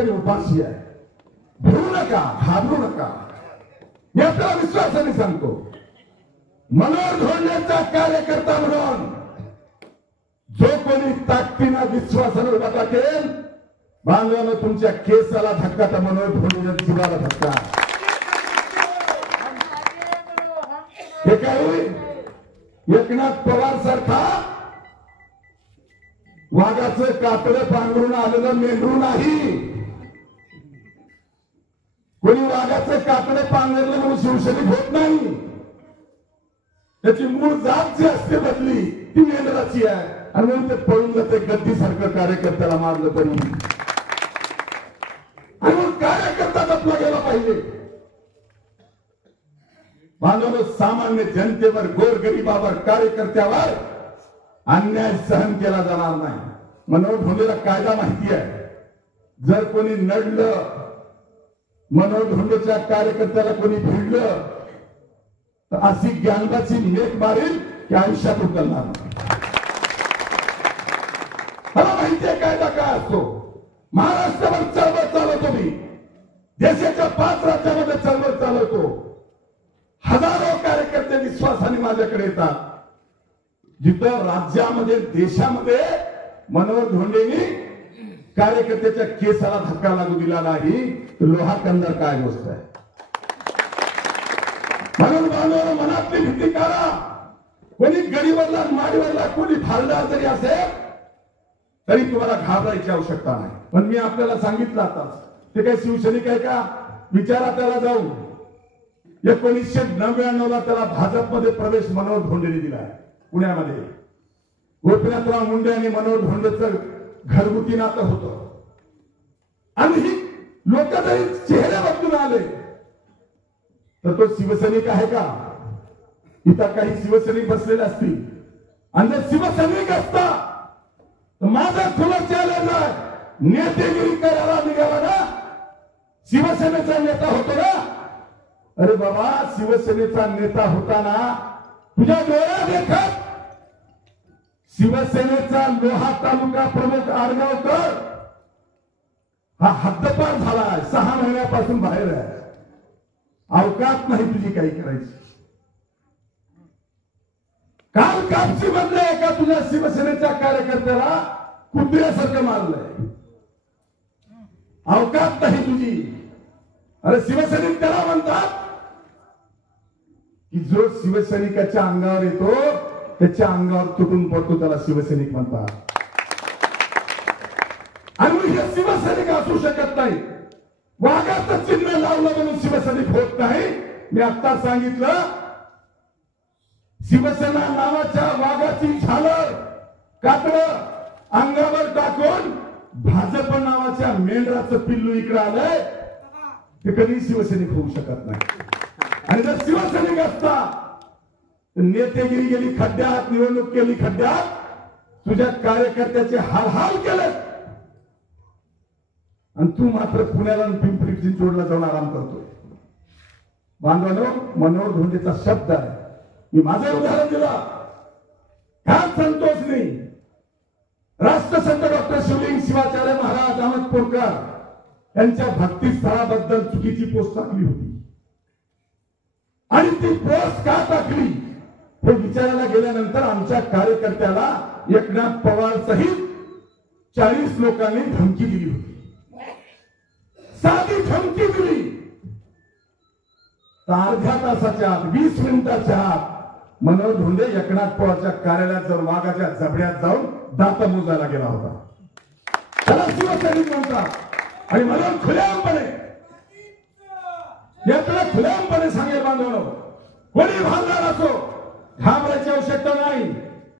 ठिकाणी उपाशी आहे. भिवू नका, घाबरू नका. मी आपल्याला विश्वासाने सांगतो, मनोहर धोंडेचा कार्यकर्ता म्हणून जो कोणी ताकदीनं विश्वासाने उभा टाकेल, बांधवानं तुमच्या केसाला धक्का तर मनोहर धोंडेच्या जीवाला धक्का. हे काही एकनाथ पवार सारखा वाघाचं कातडं पांघरून आलेलं मेंढरू नाही. कोणी वाघाचं कातडं पांघरलं म्हणून शिवसैनिक होत नाही. त्याची मूळ जात जी असते बदली ती मेंढराची आहे. आणि म्हणून ते पळून जाते गद्दीसारखं कार्यकर्त्याला मारलं तरी. आणि म्हणून कार्यकर्ता जपला गेला पाहिजे. बांधवांनो, सामान्य जनतेवर, गोरगरिबावर, कार्यकर्त्यावर अन्याय सहन केला जाणार नाही. मनोहर धोंडेला कायदा माहिती आहे. जर कोणी नडलं, मनोहर धोंडेच्या कार्यकर्त्याला कोणी भिडलं तर अशी ज्ञानदाची मेक मारेल की आयुष्यात उचलणार नाही. मला माहितीये कायदा काय असतो. महाराष्ट्रावर चळवळ चालवतो मी, देशाच्या 5 राज्यामध्ये चळवळ चालवतो. हजारो कार्यकर्ते विश्वासाने माझ्याकडे येतात. जिथं राज्यामध्ये, देशामध्ये मनोहर धोंडेंनी कार्यकर्त्याच्या केसाला धक्का लागू दिला नाही, लोहा कंदर काय गोष्ट आहे. म्हणून बांधवांनो, मनातली भीती काढा. कोणी गडीवरला, माडीवरला कोणी फालदार जरी असेल तरी तुम्हाला घाबरायची आवश्यकता नाही. पण मी आपल्याला सांगितलं आता, ते काही शिवसैनिक आहे का? विचारा त्याला जाऊन. 1999ला त्याला भाजपमध्ये प्रवेश मनोहर धोंडेने दिलाय. पुण्यामध्ये गोपीनाथराव मुंडे आणि मनोहर धोंडेचं घरगुती नातं होतं. आणि ही लोक जरी चेहरे बदलून आले तर तो शिवसैनिक आहे का? इथं काही शिवसैनिक बसलेले असतील. आणि जर शिवसैनिक असता तर माझा खुला चॅलेंज आहे, नेतेगिरी करायला निघाला ना, शिवसेनेचा नेता होतो ना. अरे बाबा, शिवसेनेचा नेता होताना तुझ्या डोळ्यात देखत शिवसेनेचा लोहा तालुका प्रमुख आडगावकर हा हद्दपार झालाय. 6 महिन्यापासून बाहेर आहे. अवकाश नाही तुझी काही करायची. काल कापसी मधल्या एका तुझ्या शिवसेनेच्या कार्यकर्त्याला कुत्र्यासारखं मारलंय. अवकाश नाही तुझी. अरे शिवसैनिक त्याला म्हणतात की जो शिवसैनिकाच्या अंगावर येतो त्याच्या अंगावर तुटून पडतो, त्याला शिवसैनिक म्हणतात. आणि हे शिवसैनिक असू शकत नाही. वाघाचं चिन्ह लावलं म्हणून शिवसैनिक होत नाही. मी आता सांगितलं, शिवसेना नावाच्या वाघाची झालर, कातडं अंगावर टाकून भाजप नावाच्या मेंढराचं पिल्लू इकडे आलंय, ते कधी शिवसैनिक होऊ शकत नाही. आणि जर शिवसैनिक असता तर नेतेगिरी गेली खड्ड्यात, निवडणूक केली खड्ड्यात, तुझ्या कार्यकर्त्याचे हाल केले. आणि तू मात्र पुण्याला पिंपरी चिंचवडला जाऊन आराम करतोय. बांधवांनो, मनोहर धोंडेचा शब्द आहे. मी माझं उदाहरण दिलं. ह्यात संतोष नाही. राष्ट्रसंत डॉक्टर शिवलिंग शिवाचार्य महाराज अहमदपूरकर यांच्या भक्तिस्थळाबद्दल चुकीची पोस्ट टाकली होती. आणि ती पोस्ट का टाकली हे विचारायला गेल्यानंतर आमच्या कार्यकर्त्याला एकनाथ पवार सहित 40 लोकांनी धमकी दिली होती. साधी धमकी दिली. अर्ध्या तासाच्या आत, 20 मिनिटाच्या आत मनोहर धोंडे एकनाथ पवारच्या कार्यालयात जाऊन वाघाच्या जबड्यात जाऊन दात मोजायला गेला होता. त्याला शिवसैनिक म्हणतात. आणि म्हणून खुलेआमपणे, यातला खुलेआमपणे सांगेल बांधवांनो, कोणी भांडणार असो, घाबरायची आवश्यकता नाही.